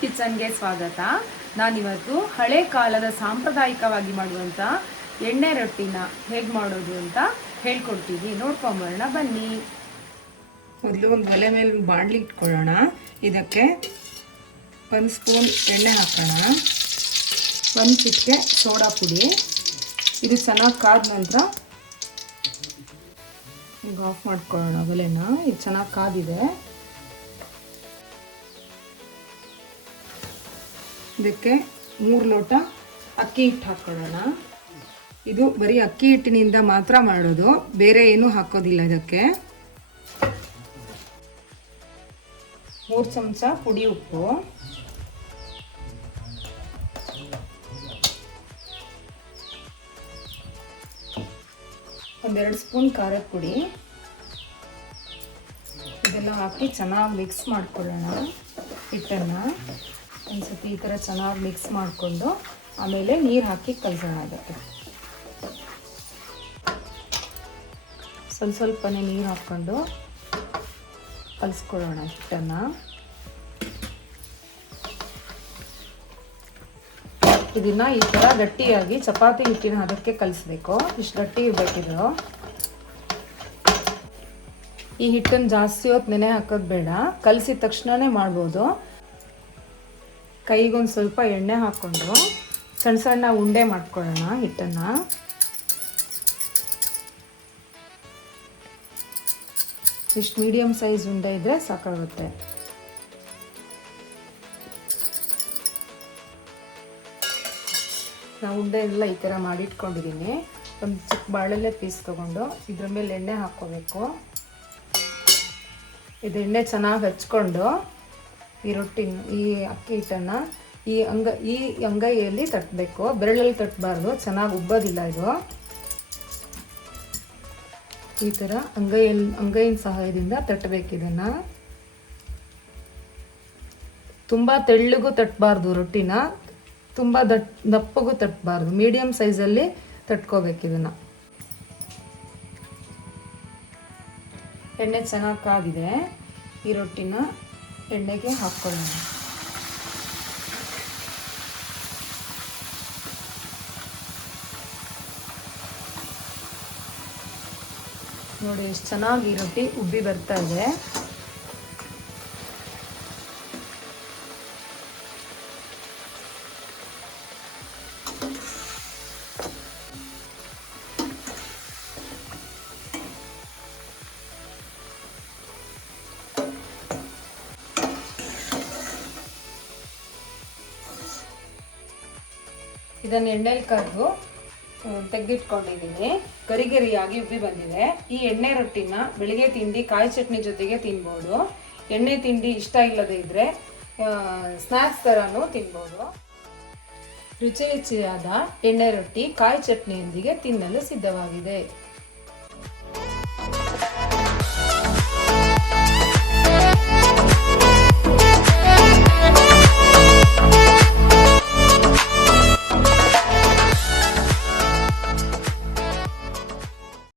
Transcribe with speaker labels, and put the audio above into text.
Speaker 1: ಕಿಚನ್ಗೆ ಸ್ವಾಗತ. ನಾನಿವತ್ತು ಹಳೆ ಕಾಲದ ಸಾಂಪ್ರದಾಯಿಕವಾಗಿ ಮಾಡುವಂಥ ಎಣ್ಣೆ ರೊಟ್ಟಿನ ಹೇಗೆ ಮಾಡೋದು ಅಂತ ಹೇಳ್ಕೊಡ್ತೀವಿ ನೋಡ್ಕೊಂಬರೋಣ ಬನ್ನಿ.
Speaker 2: ಮೊದಲು ಒಂದು ಒಲೆ ಮೇಲೆ ಬಾಣಲಿ ಇಟ್ಕೊಳ್ಳೋಣ. ಇದಕ್ಕೆ ಒಂದು ಸ್ಪೂನ್ ಎಣ್ಣೆ ಹಾಕೋಣ. ಒಂದು ಚಿಟಿಕೆ ಸೋಡಾ ಪುಡಿ. ಇದು ಚೆನ್ನಾಗಿ ಕಾದ ನಂತರ ಈಗ ಆಫ್ ಮಾಡ್ಕೊಳ್ಳೋಣ ಒಲೆನ. ಇದು ಚೆನ್ನಾಗಿ ಕಾದಿದೆ. ಇದಕ್ಕೆ ಮೂರು ಲೋಟ ಅಕ್ಕಿ ಹಿಟ್ಟು ಹಾಕ್ಕೊಳ್ಳೋಣ. ಇದು ಬರೀ ಅಕ್ಕಿ ಹಿಟ್ಟಿನಿಂದ ಮಾತ್ರ ಮಾಡೋದು. ಬೇರೆ ಏನೂ ಹಾಕೋದಿಲ್ಲ ಇದಕ್ಕೆ. ಮೂರು ಚಮಚ ಪುಡಿ ಉಪ್ಪು. ಒಂದೆರಡು ಸ್ಪೂನ್ ಖಾರದ ಪುಡಿ. ಇದೆಲ್ಲ ಹಾಕಿ ಚೆನ್ನಾಗಿ ಮಿಕ್ಸ್ ಮಾಡ್ಕೊಳ್ಳೋಣ ಹಿಟ್ಟನ್ನು. ಒಂದ್ಸತಿ ಈ ಥರ ಚೆನ್ನಾಗಿ ಮಿಕ್ಸ್ ಮಾಡಿಕೊಂಡು ಆಮೇಲೆ ನೀರು ಹಾಕಿ ಕಲಸೋಣ ಅದಕ್ಕೆ. ಸ್ವಲ್ಪ ಸ್ವಲ್ಪನೇ ನೀರು ಹಾಕ್ಕೊಂಡು ಕಲಿಸ್ಕೊಳ್ಳೋಣ ಹಿಟ್ಟನ್ನು ಇದನ್ನ ಈ ಥರ ಗಟ್ಟಿಯಾಗಿ ಚಪಾತಿ ಹಿಟ್ಟಿನ ಅದಕ್ಕೆ ಕಲಿಸ್ಬೇಕು. ಇಷ್ಟು ಗಟ್ಟಿ ಇರಬೇಕಿದ್ರು ಈ ಹಿಟ್ಟನ್ನು ಜಾಸ್ತಿ ಹೊತ್ತು ನೆನೆ ಹಾಕೋದು ಬೇಡ. ಕಲಸಿದ ತಕ್ಷಣನೇ ಮಾಡ್ಬೋದು. ಕೈಗೊಂದು ಸ್ವಲ್ಪ ಎಣ್ಣೆ ಹಾಕ್ಕೊಂಡು ಸಣ್ಣ ಸಣ್ಣ ಉಂಡೆ ಮಾಡ್ಕೊಳ್ಳೋಣ ಹಿಟ್ಟನ್ನು. ಇಷ್ಟು ಮೀಡಿಯಮ್ ಸೈಜ್ ಉಂಡೆ ಇದ್ದರೆ ಸಾಕಾಗುತ್ತೆ. ನಾವು ಉಂಡೆ ಎಲ್ಲ ಈ ಥರ ಮಾಡಿಟ್ಕೊಂಡಿದ್ದೀನಿ ಒಂದು ಚಿಕ್ಕ ಬಾಳೆಲೆ ಪೀಸ್ ತೊಗೊಂಡು ಇದ್ರ ಮೇಲೆ ಎಣ್ಣೆ ಹಾಕ್ಕೋಬೇಕು. ಇದು ಎಣ್ಣೆ ಚೆನ್ನಾಗಿ ಹಚ್ಕೊಂಡು ಈ ರೊಟ್ಟಿನ, ಈ ಅಕ್ಕಿ ಹಿಟ್ಟನ್ನು ಈ ಅಂಗ, ಈ ಅಂಗೈಯಲ್ಲಿ ತಟ್ಟಬೇಕು ಬೆರಳಲ್ಲಿ ತಟ್ಟಬಾರ್ದು ಚೆನ್ನಾಗಿ ಉಬ್ಬೋದಿಲ್ಲ ಇದು. ಈ ಥರ ಅಂಗೈಯಲ್ಲಿ ಅಂಗೈನ ಸಹಾಯದಿಂದ ತಟ್ಟಬೇಕು ಇದನ್ನು. ತುಂಬ ತೆಳ್ಳಗೂ ತಟ್ಟಬಾರ್ದು ರೊಟ್ಟಿನ. ತುಂಬ ದಟ್, ದಪ್ಪಗೂ ತಟ್ಟಬಾರ್ದು ಮೀಡಿಯಮ್ ಸೈಜಲ್ಲಿ ತಟ್ಕೋಬೇಕು ಇದನ್ನು. ಎಣ್ಣೆ ಚೆನ್ನಾಗಿ ಕಾದಿದೆ. ಈ ರೊಟ್ಟಿನ ಎಣ್ಣೆಗೆ ಹಾಕ್ಕೊಳ್ಳೋಣ. ನೋಡಿ ಎಷ್ಟು ಚೆನ್ನಾಗಿ ರೊಟ್ಟಿ ಉಬ್ಬಿ ಬರ್ತಾ ಇದೆ. ಇದನ್ನು ಎಣ್ಣೆಲಿ ಕರೆದು ತೆಗೆದಿಟ್ಕೊಂಡಿದ್ದೀನಿ ಗರಿ ಗರಿಯಾಗಿ ಉಬ್ಬಿ ಬಂದಿದೆ. ಈ ಎಣ್ಣೆ ರೊಟ್ಟಿನ ಬೆಳಿಗ್ಗೆ ತಿಂಡಿ, ಕಾಯಿ ಚಟ್ನಿ ಜೊತೆಗೆ ತಿನ್ಬೋದು. ಎಣ್ಣೆ ತಿಂಡಿ ಇಷ್ಟ ಇಲ್ಲದೆ ಇದ್ದರೆ ಸ್ನ್ಯಾಕ್ಸ್ ಥರನೂ ತಿನ್ಬೋದು. ರುಚಿ ರುಚಿಯಾದ ಎಣ್ಣೆ ರೊಟ್ಟಿ ಕಾಯಿ ಚಟ್ನಿಯೊಂದಿಗೆ ತಿನ್ನಲು ಸಿದ್ಧವಾಗಿದೆ.